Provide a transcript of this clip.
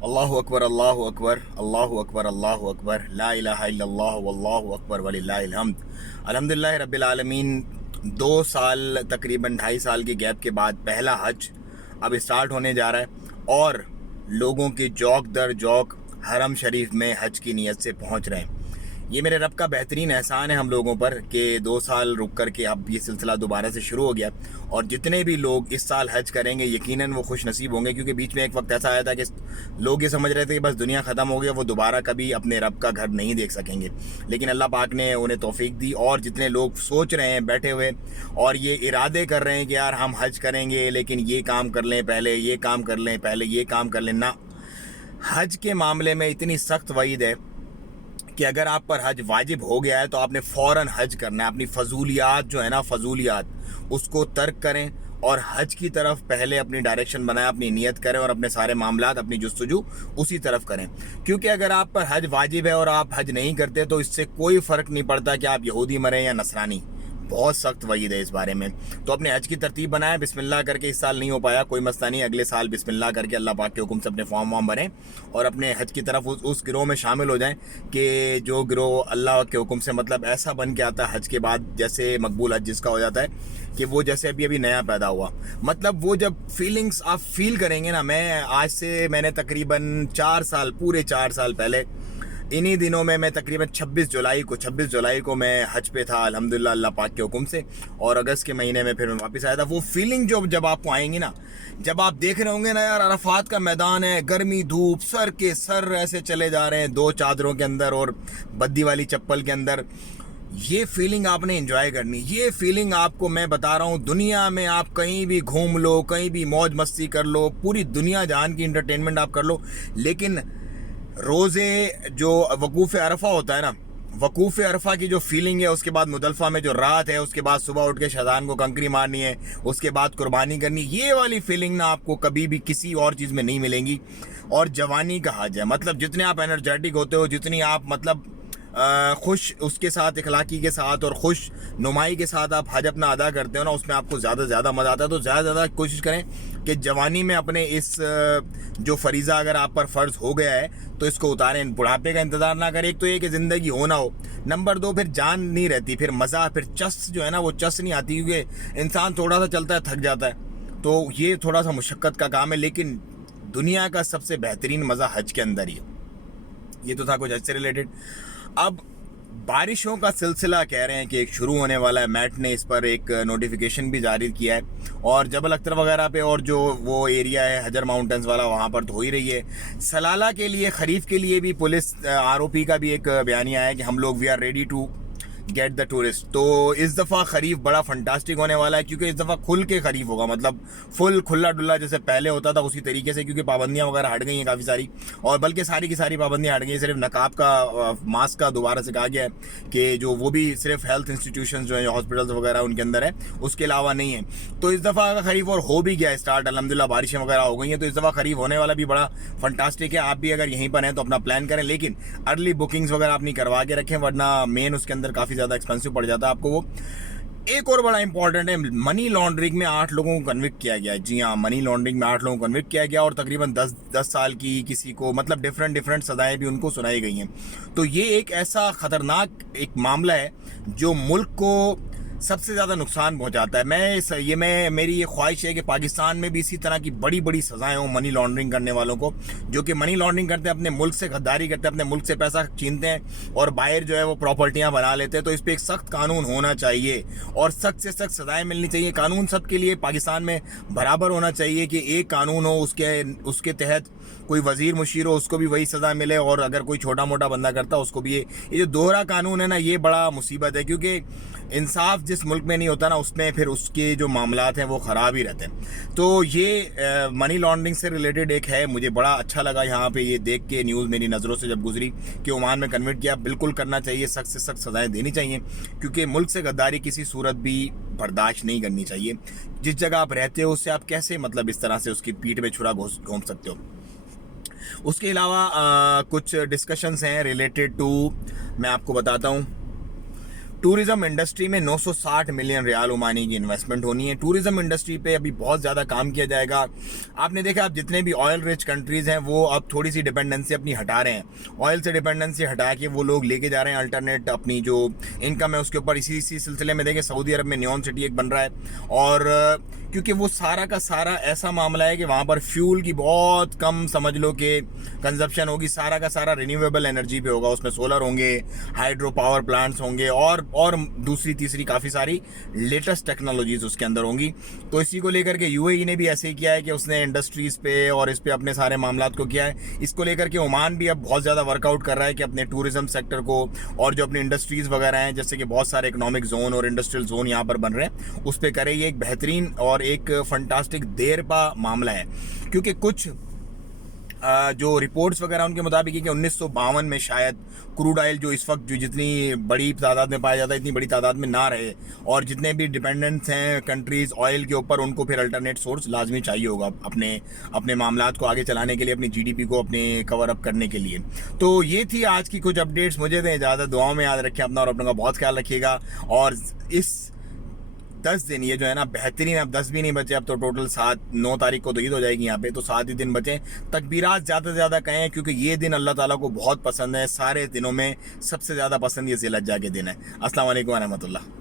अल्लाहु अकबर अल्लाहु अकबर अल्लाहु अकबर अल्लाहु अकबर ला इलाहा इल्लल्लाह वल्लाहु अकबर वलिल्लाहिल हम्द। अल्हम्दुलिल्लाह रब्बिल आलमीन। 2 साल तकरीबन 2.5 साल के गैप के बाद पहला हज अब स्टार्ट होने जा रहा है और लोगों के जौक दर जौक हरम शरीफ में हज की नीयत से पहुंच रहे हैं। ये मेरे रब का बेहतरीन एहसान है हम लोगों पर कि 2 साल रुक कर के अब ये सिलसिला दोबारा से शुरू हो गया और जितने भी लोग इस साल हज करेंगे यकीनन वो खुश नसीब होंगे, क्योंकि बीच में एक वक्त ऐसा आया था कि लोग ये समझ रहे थे कि बस दुनिया ख़त्म हो गई, वो दोबारा कभी अपने रब का घर नहीं देख सकेंगे। लेकिन अल्लाह पाक ने उन्हें तौफीक दी और जितने लोग सोच रहे हैं बैठे हुए और ये इरादे कर रहे हैं कि यार हम हज करेंगे लेकिन ये काम कर लें पहले, ये काम कर लें पहले, ये काम कर लें ना, हज के मामले में इतनी सख्त वईद है कि अगर आप पर हज वाजिब हो गया है तो आपने फ़ौरन हज करना है। अपनी फजूलियात जो है ना, फजूलियात उसको तर्क करें और हज की तरफ पहले अपनी डायरेक्शन बनाएं, अपनी नीयत करें और अपने सारे मामलात, अपनी जुस्तजू उसी तरफ करें। क्योंकि अगर आप पर हज वाजिब है और आप हज नहीं करते तो इससे कोई फ़र्क नहीं पड़ता कि आप यहूदी मरें या नसरानी। बहुत सख्त वईद है इस बारे में। तो अपने हज की तरतीब बनाएं, बिस्मिल्लाह करके। इस साल नहीं हो पाया, कोई मसला नहीं, अगले साल बिस्मिल्लाह करके अल्लाह पाक के हुक्म से अपने फॉर्म वार्म भरें और अपने हज की तरफ उस गिरोह में शामिल हो जाएं कि जो गिरोह अल्लाह के हुक्म से मतलब ऐसा बन के आता है हज के बाद, जैसे मकबूल हज जिसका हो जाता है कि वो जैसे अभी अभी नया पैदा हुआ। मतलब वो जब फीलिंग्स आप फील करेंगे ना, मैंने तकरीबन 4 साल, पूरे 4 साल पहले इन्हीं दिनों में मैं तकरीबन 26 जुलाई को मैं हज पे था अल्हम्दुलिल्लाह अल्लाह पाक के हुक्म से, और अगस्त के महीने में फिर मैं वापस आया था। वो फीलिंग जो जब आपको आएंगी ना, जब आप देख रहे होंगे ना यार अरफात का मैदान है, गर्मी धूप, सर के सर ऐसे चले जा रहे हैं 2 चादरों के अंदर और बद्दी वाली चप्पल के अंदर, ये फीलिंग आपने एंजॉय करनी। ये फीलिंग आपको मैं बता रहा हूँ, दुनिया में आप कहीं भी घूम लो, कहीं भी मौज मस्ती कर लो, पूरी दुनिया जहान की इंटरटेनमेंट आप कर लो, लेकिन रोज़े जो वकूफ़ अरफा होता है ना, वकूफ़ अरफा की जो फीलिंग है, उसके बाद मुदलफा में जो रात है, उसके बाद सुबह उठ के शैतान को कंकरी मारनी है, उसके बाद कुर्बानी करनी, ये वाली फीलिंग ना आपको कभी भी किसी और चीज़ में नहीं मिलेंगी। और जवानी का हज है, मतलब जितने आप एनर्जेटिक होते हो, जितनी आप मतलब खुश उसके साथ, इखलाकी के साथ और खुश नुमाई के साथ आप हज अपना अदा करते हो ना, उसमें आपको ज़्यादा से ज़्यादा मज़ा आता है। तो ज़्यादा से ज़्यादा कोशिश करें कि जवानी में अपने इस जो फरीज़ा अगर आप पर फ़र्ज़ हो गया है तो इसको उतारें, बुढ़ापे का इंतज़ार ना करें। एक तो ये कि ज़िंदगी हो ना हो, नंबर 2 फिर जान नहीं रहती, फिर मज़ा, फिर चस जो है ना वो चस नहीं आती, क्योंकि इंसान थोड़ा सा चलता है थक जाता है। तो ये थोड़ा सा मुशक्क़त का काम है, लेकिन दुनिया का सबसे बेहतरीन मज़ा हज के अंदर ही है। ये तो था कुछ हज से रिलेटेड। अब बारिशों का सिलसिला कह रहे हैं कि एक शुरू होने वाला है। मैट ने इस पर एक नोटिफिकेशन भी जारी किया है और जबल अख्तर वगैरह पे और जो वो एरिया है हजर माउंटेन्स वाला, वहाँ पर तो हो ही रही है। सलाला के लिए, खरीफ के लिए भी पुलिस आरओपी का भी एक बयानिया है कि हम लोग we are ready to get the tourist. तो इस दफ़ा खरीफ बड़ा फंटास्टिक होने वाला है, क्योंकि इस दफ़ा खुल के खरीफ होगा, मतलब फुल खुला डुल्ला जैसे पहले होता था उसी तरीके से, क्योंकि पाबंदियां वगैरह हट गई हैं काफ़ी सारी, और बल्कि सारी की सारी पाबंदियां हट गई हैं। सिर्फ नकाब का, मास्क का दोबारा से कहा गया है कि जो वो भी सिर्फ हेल्थ इंस्टीट्यूशन जो है, हॉस्पिटल्स वगैरह उनके अंदर है, उसके अलावा नहीं है। तो इस दफ़ा का खरीफ और हो भी गया स्टार्ट अल्हम्दुलिल्लाह, बारिशें वगैरह हो गई हैं, तो इस दफ़ा खरीफ होने वाला भी बड़ा फंटास्टिक है। आप भी अगर यहीं पर हैं तो अपना प्लान करें, लेकिन अर्ली बुकिंग्स वगैरह अपनी करवा के रखें, वरना मेन उसके अंदर काफ़ी ज़्यादा एक्सपेंसिव पड़ जाता है आपको वो। एक और बड़ा इंपॉर्टेंट है, मनी लॉन्ड्रिंग में 8 लोगों को कन्विक्ट किया गया है। जी हाँ, मनी लॉन्ड्रिंग में 8 लोगों को कन्विक्ट किया गया और तकरीबन 10 साल की किसी को, मतलब डिफरेंट सजाएं भी उनको सुनाई गई हैं। तो ये एक ऐसा ख़तरनाक एक मामला है जो मुल्क को सबसे ज़्यादा नुकसान पहुंचाता है। मेरी ये ख्वाहिश है कि पाकिस्तान में भी इसी तरह की बड़ी बड़ी सज़ाएं हों मनी लॉन्ड्रिंग करने वालों को, जो कि मनी लॉन्ड्रिंग करते हैं, अपने मुल्क से गद्दारी करते हैं, अपने मुल्क से पैसा छीनते हैं और बाहर जो है वो प्रॉपर्टियां बना लेते हैं। तो इस पर एक सख्त कानून होना चाहिए और सख्त से सख्त सज़ाएँ मिलनी चाहिए। कानून सबके लिए पाकिस्तान में बराबर होना चाहिए कि एक कानून हो, उसके तहत कोई वजीर मुशीर हो उसको भी वही सज़ा मिले, और अगर कोई छोटा मोटा बंदा करता उसको भी। ये जो दोहरा कानून है ना, ये बड़ा मुसीबत है, क्योंकि इंसाफ जिस मुल्क में नहीं होता ना, उसमें फिर उसके जो मामलात हैं वो ख़राब ही रहते हैं। तो ये मनी लॉन्ड्रिंग से रिलेटेड एक है, मुझे बड़ा अच्छा लगा यहाँ पे ये देख के, न्यूज़ मेरी नज़रों से जब गुजरी कि ओमान में कन्वर्ट किया। बिल्कुल करना चाहिए, सख्त से सख्त सज़ाएँ देनी चाहिए, क्योंकि मुल्क से गद्दारी किसी सूरत भी बर्दाश्त नहीं करनी चाहिए। जिस जगह आप रहते हो उससे आप कैसे मतलब इस तरह से उसकी पीठ में छुरा घोंप सकते हो। उसके अलावा कुछ डिस्कशंस हैं रिलेटेड टू, मैं आपको बताता हूँ। टूरिज्म इंडस्ट्री में 960 मिलियन रियाल ओमानी की इन्वेस्टमेंट होनी है। टूरिज्म इंडस्ट्री पे अभी बहुत ज़्यादा काम किया जाएगा। आपने देखा अब जितने भी ऑयल रिच कंट्रीज़ हैं वो अब थोड़ी सी डिपेंडेंसी अपनी हटा रहे हैं। ऑयल से डिपेंडेंसी हटा के वो लोग लेके जा रहे हैं अल्टरनेट अपनी जो इनकम है उसके ऊपर। इसी सिलसिले में देखें सऊदी अरब में नियॉन सिटी एक बन रहा है, और क्योंकि वो सारा का सारा ऐसा मामला है कि वहाँ पर फ्यूल की बहुत कम समझ लो कि कंजप्शन होगी, सारा का सारा रिन्यूएबल एनर्जी पे होगा। उसमें सोलर होंगे, हाइड्रो पावर प्लांट्स होंगे, और दूसरी तीसरी काफ़ी सारी लेटेस्ट टेक्नोलॉजीज उसके अंदर होंगी। तो इसी को लेकर के यूएई ने भी ऐसे ही किया है कि उसने इंडस्ट्रीज़ पे और इस पे अपने सारे मामलात को किया है। इसको लेकर के ओमान भी अब बहुत ज़्यादा वर्कआउट कर रहा है कि अपने टूरिज्म सेक्टर को और जो अपनी इंडस्ट्रीज़ वगैरह हैं, जैसे कि बहुत सारे इकोनॉमिक जोन और इंडस्ट्रियल जोन यहाँ पर बन रहे हैं, उस पर करे। ये एक बेहतरीन और एक फंटास्टिक देर पा मामला है, क्योंकि कुछ जो रिपोर्ट्स वगैरह उनके मुताबिक है कि 1952 में शायद क्रूड ऑयल जो इस वक्त जो जितनी बड़ी तादाद में पाया जाता है इतनी बड़ी तादाद में ना रहे, और जितने भी डिपेंडेंट्स हैं कंट्रीज़ ऑयल के ऊपर, उनको फिर अल्टरनेट सोर्स लाजमी चाहिए होगा अपने मामलात को आगे चलाने के लिए, अपनी जीडीपी को अपने कवर अप करने के लिए। तो ये थी आज की कुछ अपडेट्स। मुझे दें इजाज़त, दुआओं में याद रखें अपना और अपनों का बहुत ख्याल रखिएगा। और इस 10 दिन ये जो है ना बेहतरीन, अब 10 भी नहीं बचे, अब तो टोटल 9 तारीख को तो ईद हो जाएगी यहाँ पे, तो 7 ही दिन बचे। तकबीरात ज़्यादा से ज़्यादा कहें, क्योंकि ये दिन अल्लाह ताला को बहुत पसंद है। सारे दिनों में सबसे ज़्यादा पसंद ये ज़िलहज्जा के दिन है। अस्सलाम वालेकुम व रहमतुल्लाह।